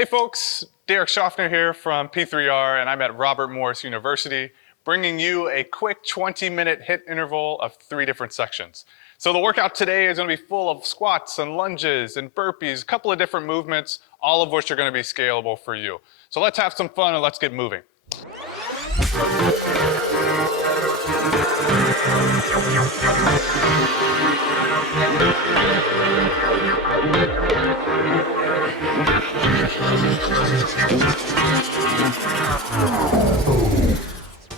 Hey folks, Derrick Shoffner here from P3R, and I'm at Robert Morris University, bringing you a quick 20-minute HIIT interval of 3 different sections. So the workout today is going to be full of squats and lunges and burpees, a couple of different movements, all of which are going to be scalable for you. So let's have some fun and let's get moving.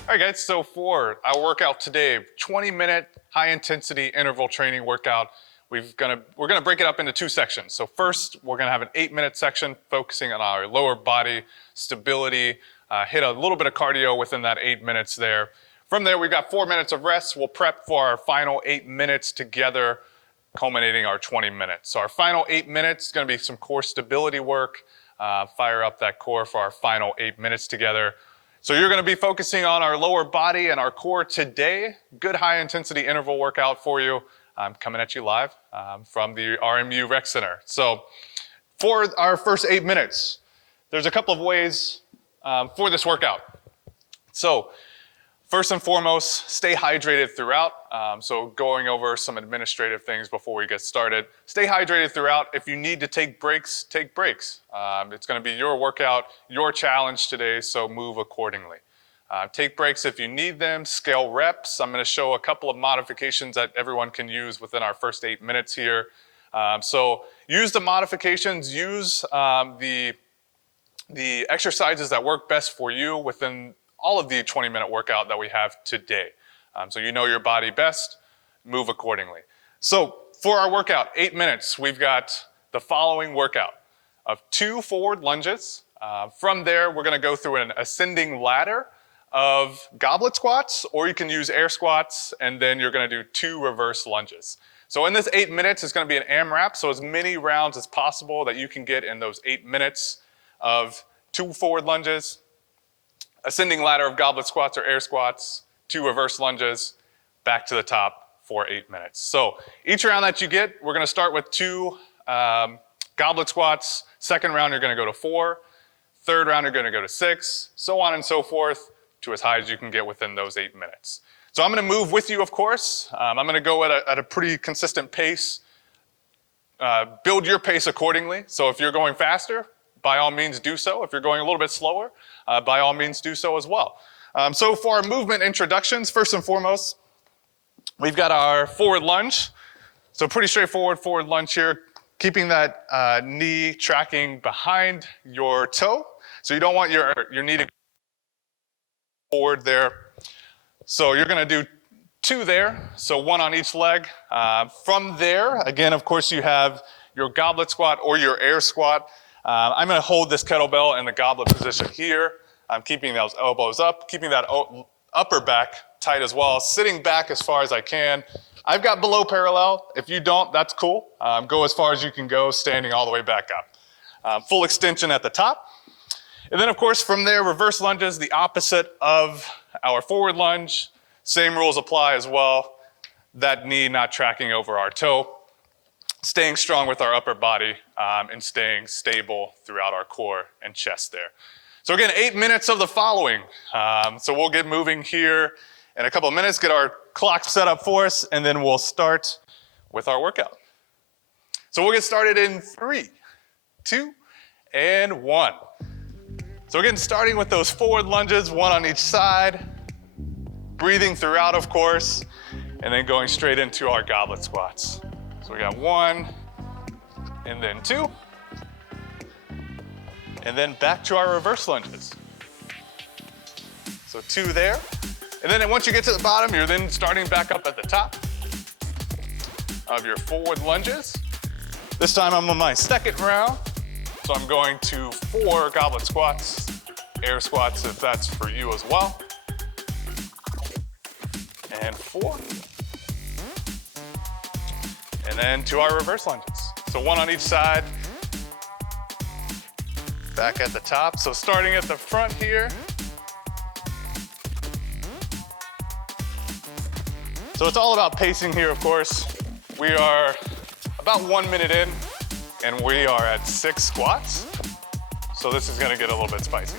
All right guys, so for our workout today, 20-minute high-intensity interval training workout. We're gonna break it up into 2 sections. So first, we're gonna have an 8-minute section focusing on our lower body stability, hit a little bit of cardio within that 8 minutes there. From there, we've got 4 minutes of rest. We'll prep for our final 8 minutes together, culminating our 20 minutes. So our final 8 minutes is gonna be some core stability work, fire up that core for our final 8 minutes together. So you're gonna be focusing on our lower body and our core today. Good high intensity interval workout for you. I'm coming at you live from the RMU Rec Center. So for our first 8 minutes, there's a couple of ways for this workout. So first and foremost, stay hydrated throughout. So going over some administrative things before we get started. Stay hydrated throughout. If you need to take breaks, take breaks. It's gonna be your workout, your challenge today, so move accordingly. Take breaks if you need them, scale reps. I'm gonna show a couple of modifications that everyone can use within our first 8 minutes here. So use the modifications, use the exercises that work best for you within all of the 20-minute workout that we have today. So you know your body best, move accordingly. So for our workout, 8 minutes, we've got the following workout of 2 forward lunges. From there, we're gonna go through an ascending ladder of goblet squats, or you can use air squats, and then you're gonna do 2 reverse lunges. So in this 8 minutes, it's gonna be an AMRAP, so as many rounds as possible that you can get in those 8 minutes of 2 forward lunges, ascending ladder of goblet squats or air squats, 2 reverse lunges, back to the top for 8 minutes. So each round that you get, we're gonna start with 2 goblet squats. Second round, you're gonna go to 4. Third round, you're gonna go to 6, so on and so forth, to as high as you can get within those 8 minutes. So I'm gonna move with you, of course. I'm gonna go at a pretty consistent pace. Build your pace accordingly. So if you're going faster, by all means do so. If you're going a little bit slower, by all means do so as well. So for our movement introductions, first and foremost, we've got our forward lunge. So pretty straightforward forward lunge here, keeping that knee tracking behind your toe. So you don't want your knee to go forward there. So you're gonna do 2 there, so 1 on each leg. From there, again, of course, you have your goblet squat or your air squat. I'm gonna hold this kettlebell in the goblet position here. I'm keeping those elbows up, keeping that upper back tight as well, sitting back as far as I can. I've got below parallel. If you don't, that's cool. Go as far as you can go, standing all the way back up. Full extension at the top. And then of course, from there, reverse lunges, the opposite of our forward lunge. Same rules apply as well. That knee not tracking over our toe. Staying strong with our upper body and staying stable throughout our core and chest there. So again, 8 minutes of the following. So we'll get moving here in a couple of minutes, get our clock set up for us, and then we'll start with our workout. So we'll get started in 3, 2, and 1. So again, starting with those forward lunges, 1 on each side, breathing throughout, of course, and then going straight into our goblet squats. So we got 1, and then 2, and then back to our reverse lunges. So 2 there, and then once you get to the bottom, you're then starting back up at the top of your forward lunges. This time I'm on my second round, so I'm going to 4 goblet squats, air squats if that's for you as well, and 4. And then to our reverse lunges. So 1 on each side, back at the top. So starting at the front here. So it's all about pacing here, of course. We are about 1 minute in, and we are at 6 squats. So this is gonna get a little bit spicy.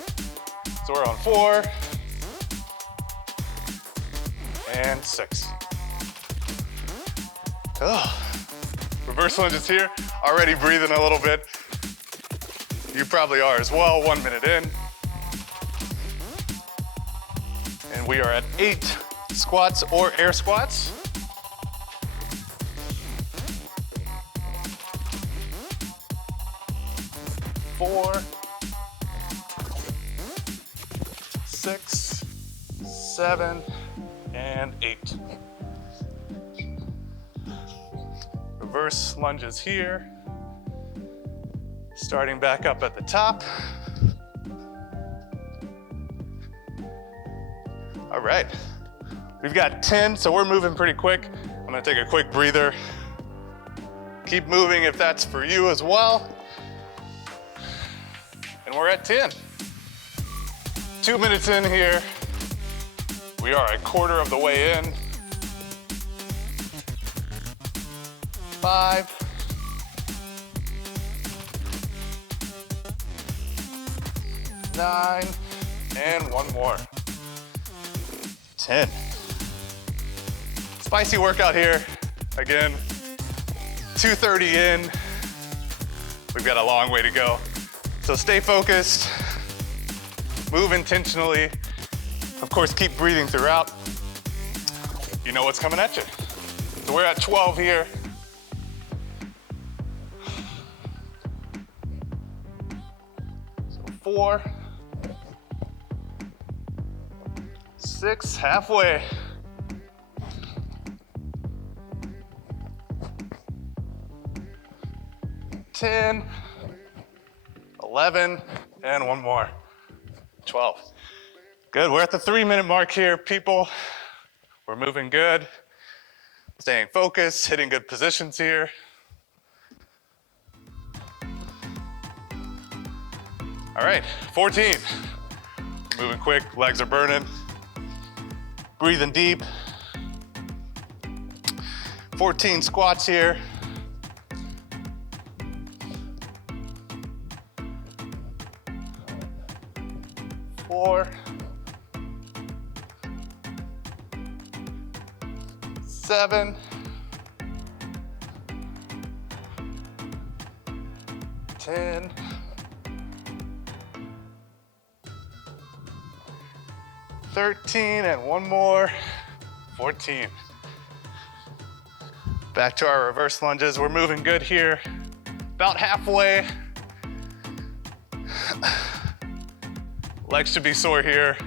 So we're on 4 and 6. Oh. Reverse lunges here, already breathing a little bit. You probably are as well, 1 minute in. And we are at 8 squats or air squats. Four, 6, 7, and 8. Reverse lunges here. Starting back up at the top. All right, we've got 10, so we're moving pretty quick. I'm gonna take a quick breather. Keep moving if that's for you as well. And we're at 10. 2 minutes in here. We are a quarter of the way in. 5. 9, and 1 more. 10. Spicy workout here. Again, 2:30 in. We've got a long way to go. So stay focused, move intentionally. Of course, keep breathing throughout. You know what's coming at you. So we're at 12 here. So 4, 6, halfway. 10, 11, and 1 more. 12. Good, we're at the 3-minute mark here, people. We're moving good. Staying focused, hitting good positions here. All right, 14. Moving quick, legs are burning. Breathing deep. 14 squats here. Four, 7, 10, 13, and 1 more, 14. Back to our reverse lunges. We're moving good here. About halfway. Legs should be sore here.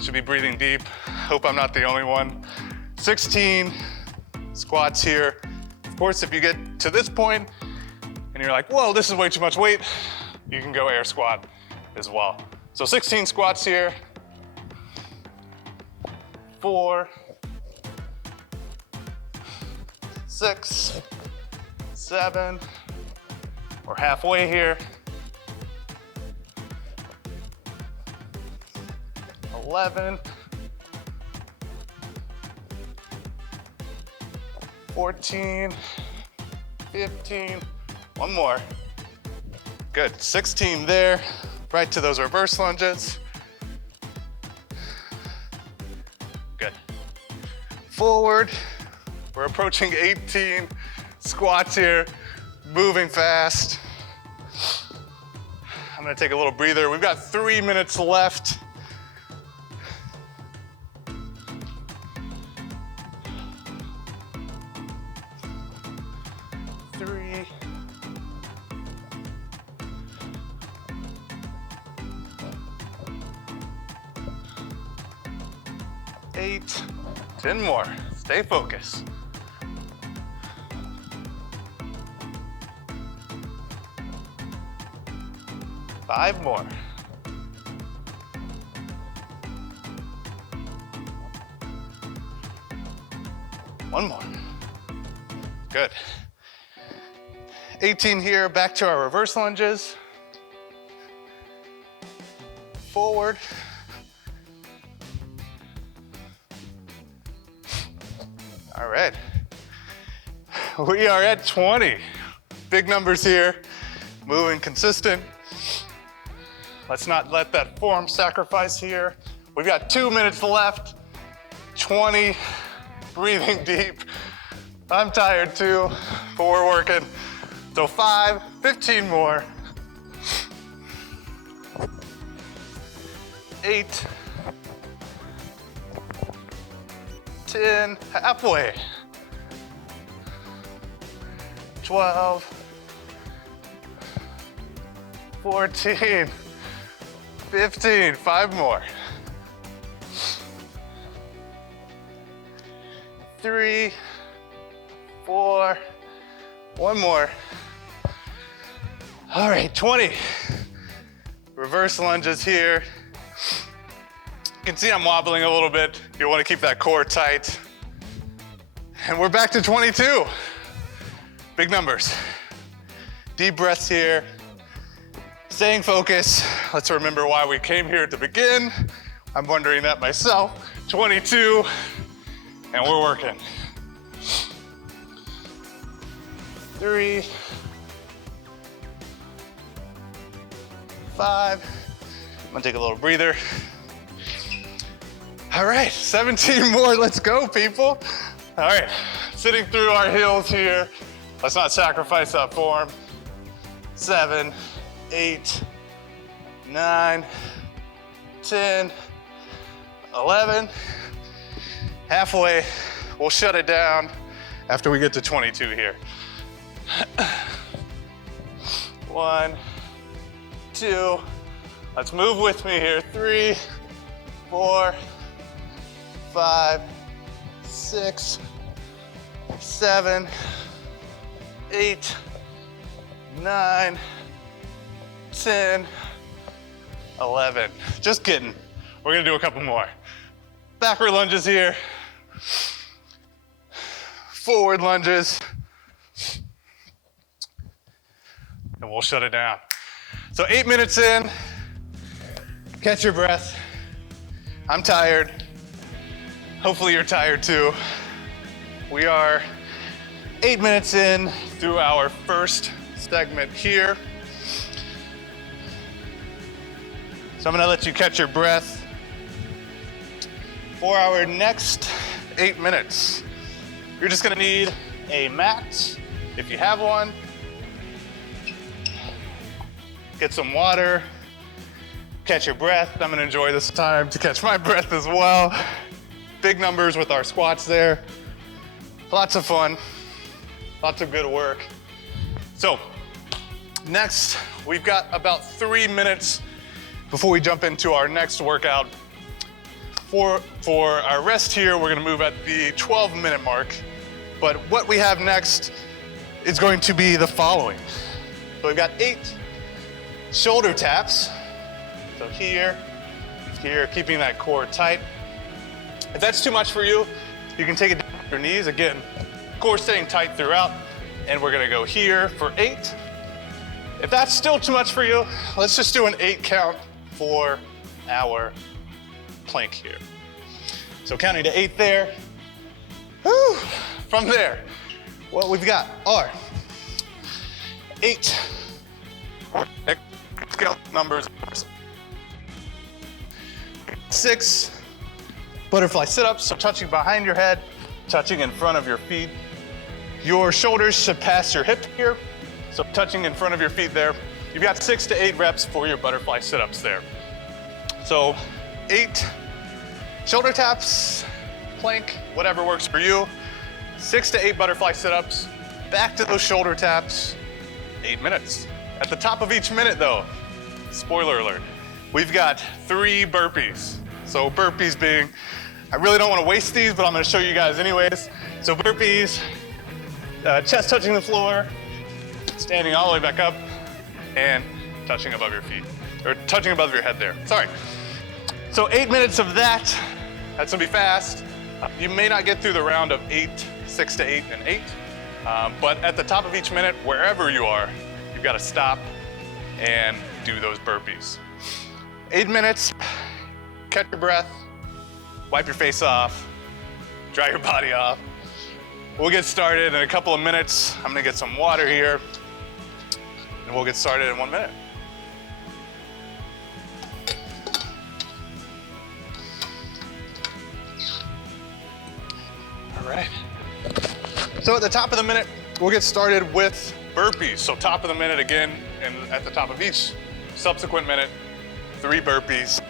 Should be breathing deep. Hope I'm not the only one. 16 squats here. Of course, if you get to this point and you're like, whoa, this is way too much weight, you can go air squat as well. So 16 squats here. 4, 6, 7, we're halfway here. 11, 14, 15, 1 more. Good, 16 there. Right to those reverse lunges. Good. Forward, we're approaching 18 squats here, moving fast. I'm gonna take a little breather. We've got 3 minutes left. Eight, 10 more. Stay focused. 5 more. 1 more. Good. 18 here, back to our reverse lunges. Forward. All right. We are at 20. Big numbers here, moving consistent. Let's not let that form sacrifice here. We've got 2 minutes left. 20, breathing deep. I'm tired too, but we're working. So 5, 15 more. 8, 10, halfway. 12, 14, 15, 5 more. 3, 4, 1 more. All right, 20. Reverse lunges here. You can see I'm wobbling a little bit. You want to keep that core tight. And we're back to 22. Big numbers. Deep breaths here. Staying focused. Let's remember why we came here to begin. I'm wondering that myself. 22, and we're working. 3, 5. I'm gonna take a little breather. All right, 17 more, let's go, people. All right, sitting through our heels here. Let's not sacrifice that form. 7, 8, 9, 10, 11. Halfway, we'll shut it down after we get to 22 here. 1, 2, let's move with me here. 3, 4, 5, 6, 7, 8, 9, 10, 11. Just kidding. We're gonna do a couple more. Backward lunges here. Forward lunges. And we'll shut it down. So 8 minutes in, catch your breath. I'm tired. Hopefully you're tired too. We are 8 minutes in through our first segment here. So I'm gonna let you catch your breath for our next 8 minutes. You're just gonna need a mat, if you have one. Get some water, catch your breath. I'm gonna enjoy this time to catch my breath as well. Big numbers with our squats there. Lots of fun, lots of good work. So next, we've got about 3 minutes before we jump into our next workout. For our rest here, we're gonna move at the 12-minute mark. But what we have next is going to be the following. So we've got 8 shoulder taps. So here, keeping that core tight. If that's too much for you, you can take it down to your knees. Again, core staying tight throughout. And we're gonna go here for 8. If that's still too much for you, let's just do an 8 count for our plank here. So counting to 8 there. Whew. From there, what we've got are 8 scale numbers. 6 butterfly sit-ups, so touching behind your head, touching in front of your feet. Your shoulders should pass your hip here, so touching in front of your feet there. You've got 6 to 8 reps for your butterfly sit-ups there. So 8 shoulder taps, plank, whatever works for you. 6 to 8 butterfly sit-ups, back to those shoulder taps, 8 minutes. At the top of each minute though, spoiler alert, we've got 3 burpees. So burpees being, I really don't want to waste these, but I'm going to show you guys anyways. So burpees, chest touching the floor, standing all the way back up, and touching above your feet, or touching above your head there, sorry. So 8 minutes of that, that's gonna be fast. You may not get through the round of 8, 6 to 8, and 8, but at the top of each minute, wherever you are, you've got to stop and do those burpees. 8 minutes, catch your breath, wipe your face off, dry your body off. We'll get started in a couple of minutes. I'm gonna get some water here, and we'll get started in 1 minute. right. So at the top of the minute, we'll get started with burpees. So top of the minute again, and at the top of each subsequent minute, 3 burpees,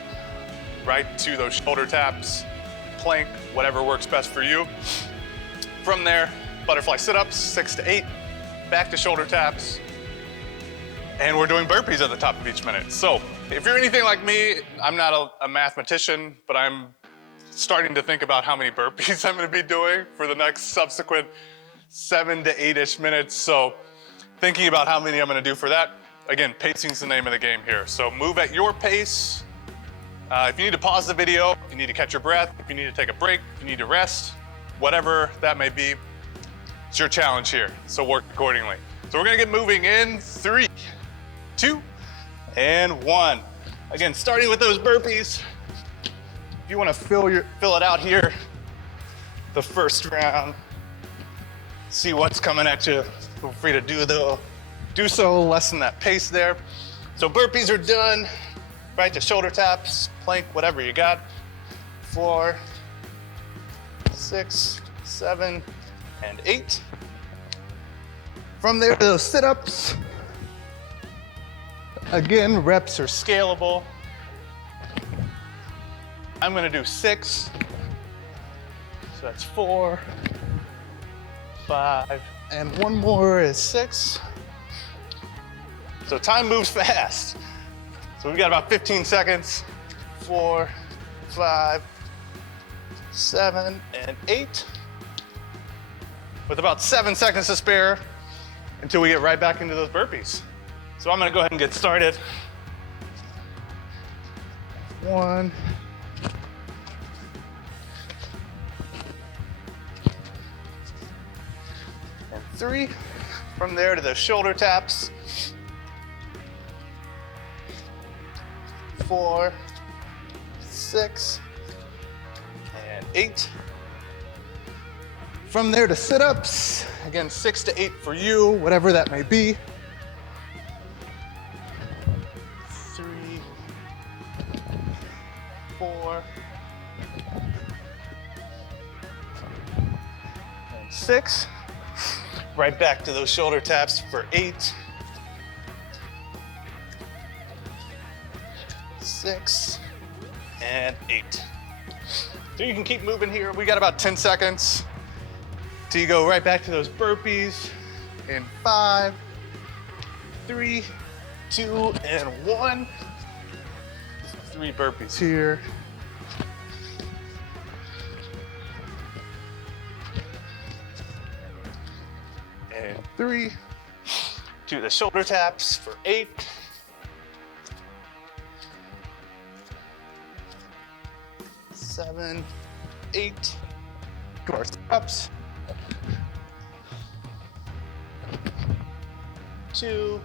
right to those shoulder taps, plank, whatever works best for you. From there, butterfly sit-ups, 6 to 8, back to shoulder taps, and we're doing burpees at the top of each minute. So if you're anything like me, I'm not a mathematician, but I'm starting to think about how many burpees I'm gonna be doing for the next subsequent 7 to 8-ish minutes. So thinking about how many I'm gonna do for that. Again, pacing's the name of the game here. So move at your pace. If you need to pause the video, if you need to catch your breath, if you need to take a break, if you need to rest, whatever that may be, it's your challenge here. So work accordingly. So we're gonna get moving in 3, 2, and 1. Again, starting with those burpees. If you wanna fill it out here, the first round, see what's coming at you. Feel free to do so, lessen that pace there. So burpees are done, right to shoulder taps, plank, whatever you got. 4, 6, 7, and 8. From there to those sit-ups. Again, reps are scalable. I'm gonna do 6. So that's 4, 5, and one more is 6. So time moves fast. So we've got about 15 seconds. 4, 5, 7, and 8. With about 7 seconds to spare until we get right back into those burpees. So I'm gonna go ahead and get started. 1. And 3. From there to the shoulder taps. 4, 6, and 8. From there to sit-ups. Again, 6 to 8 for you, whatever that may be. 3, 4, and 6. Right back to those shoulder taps for 8. 6, and 8. So you can keep moving here. We got about 10 seconds till you go right back to those burpees in 5, 3, 2, and 1. 3 burpees here. And 3. Do the shoulder taps for 8. 7, 8. To our sit-ups. 2.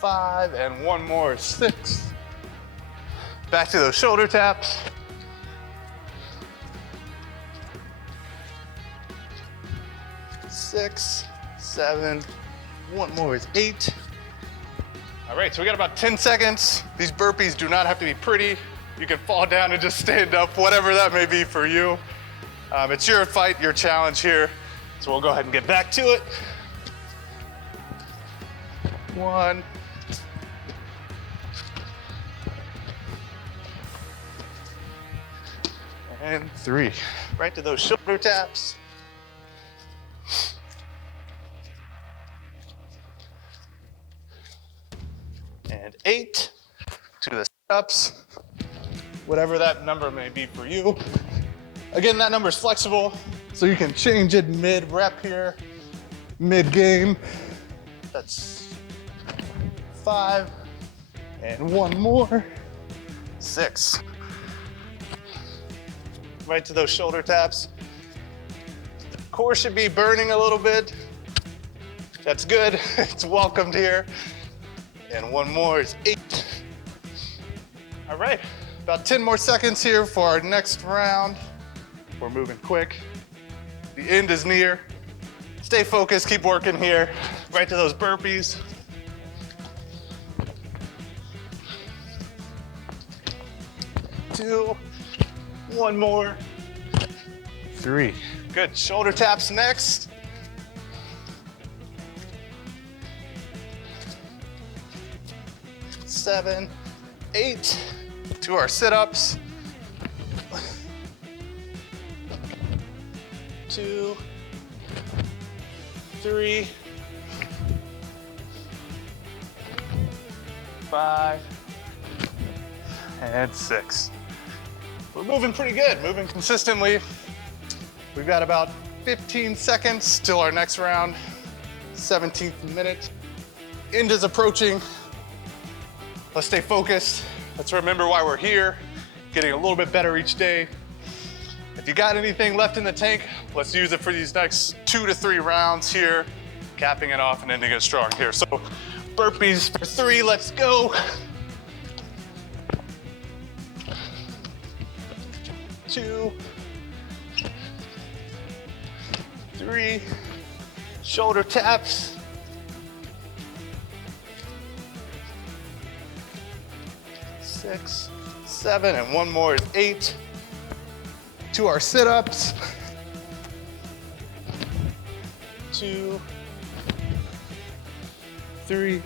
5, and one more, 6. Back to those shoulder taps. 6, 7, one more is 8. All right, so we got about 10 seconds. These burpees do not have to be pretty. You can fall down and just stand up, whatever that may be for you. It's your fight, your challenge here. So we'll go ahead and get back to it. 1. And 3. Right to those shoulder taps. And 8 to the sit-ups, whatever that number may be for you. Again, that number is flexible, so you can change it mid-rep here, mid-game. That's 5, and one more, 6. Right to those shoulder taps. Core should be burning a little bit. That's good, it's welcomed here. And one more is 8. All right, about 10 more seconds here for our next round. We're moving quick. The end is near. Stay focused, keep working here. Right to those burpees. 2, 1 more, 3. Good, shoulder taps next. 7, 8, to our sit-ups. 2, 3, 5, and 6. We're moving pretty good, moving consistently. We've got about 15 seconds till our next round. 17th minute. End is approaching. Let's stay focused. Let's remember why we're here, getting a little bit better each day. If you got anything left in the tank, let's use it for these next 2 to 3 rounds here, capping it off and ending it strong here. So burpees for 3, let's go. 2, 3, shoulder taps. 6, 7, and 1 more is 8. To our sit-ups. 2, 3,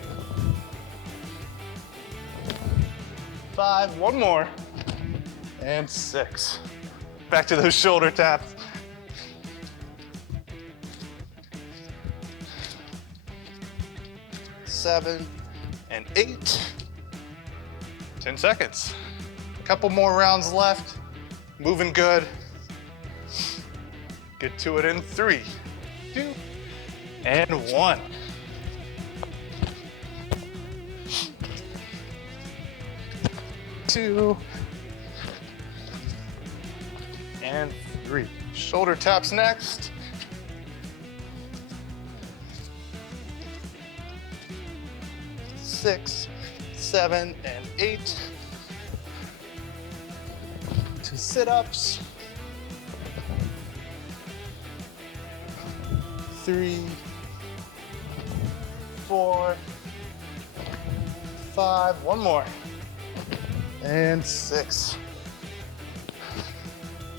5, 1 more, and 6. Back to those shoulder taps. 7, and 8. 10 seconds. A couple more rounds left. Moving good. Get to it in 3, 2, and 1. 2, and 3. Shoulder taps next. 6, 7, and 8. 2 sit-ups. 3, 4, 5, 1 more, and 6.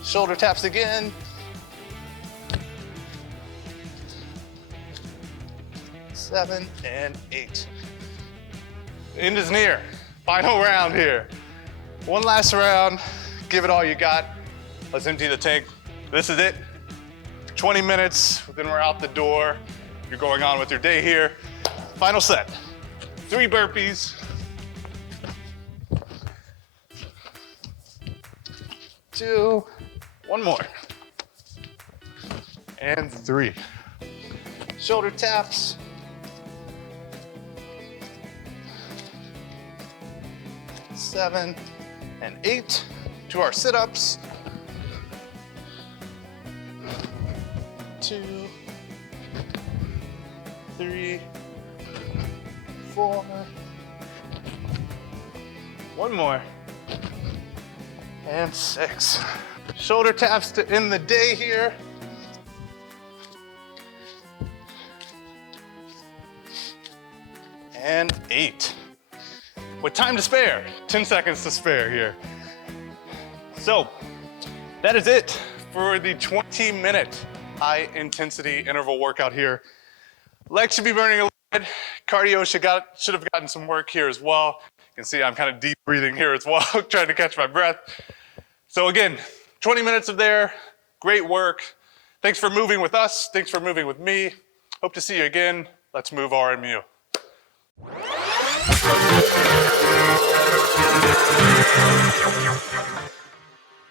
Shoulder taps again. 7, and 8. The end is near. Final round here. One last round. Give it all you got. Let's empty the tank. This is it. 20 minutes, then we're out the door. You're going on with your day here. Final set. 3 burpees. 2, 1 more. And 3. Shoulder taps. 7, and 8. To our sit-ups. 2, 3, 4. 1 more. And 6. Shoulder taps to end the day here. And 8. With time to spare, 10 seconds to spare here. So, that is it for the 20-minute high intensity interval workout here. Legs should be burning a little bit. Cardio should have gotten some work here as well. You can see I'm kind of deep breathing here as well, trying to catch my breath. So again, 20 minutes of there, great work. Thanks for moving with us. Thanks for moving with me. Hope to see you again. Let's move RMU.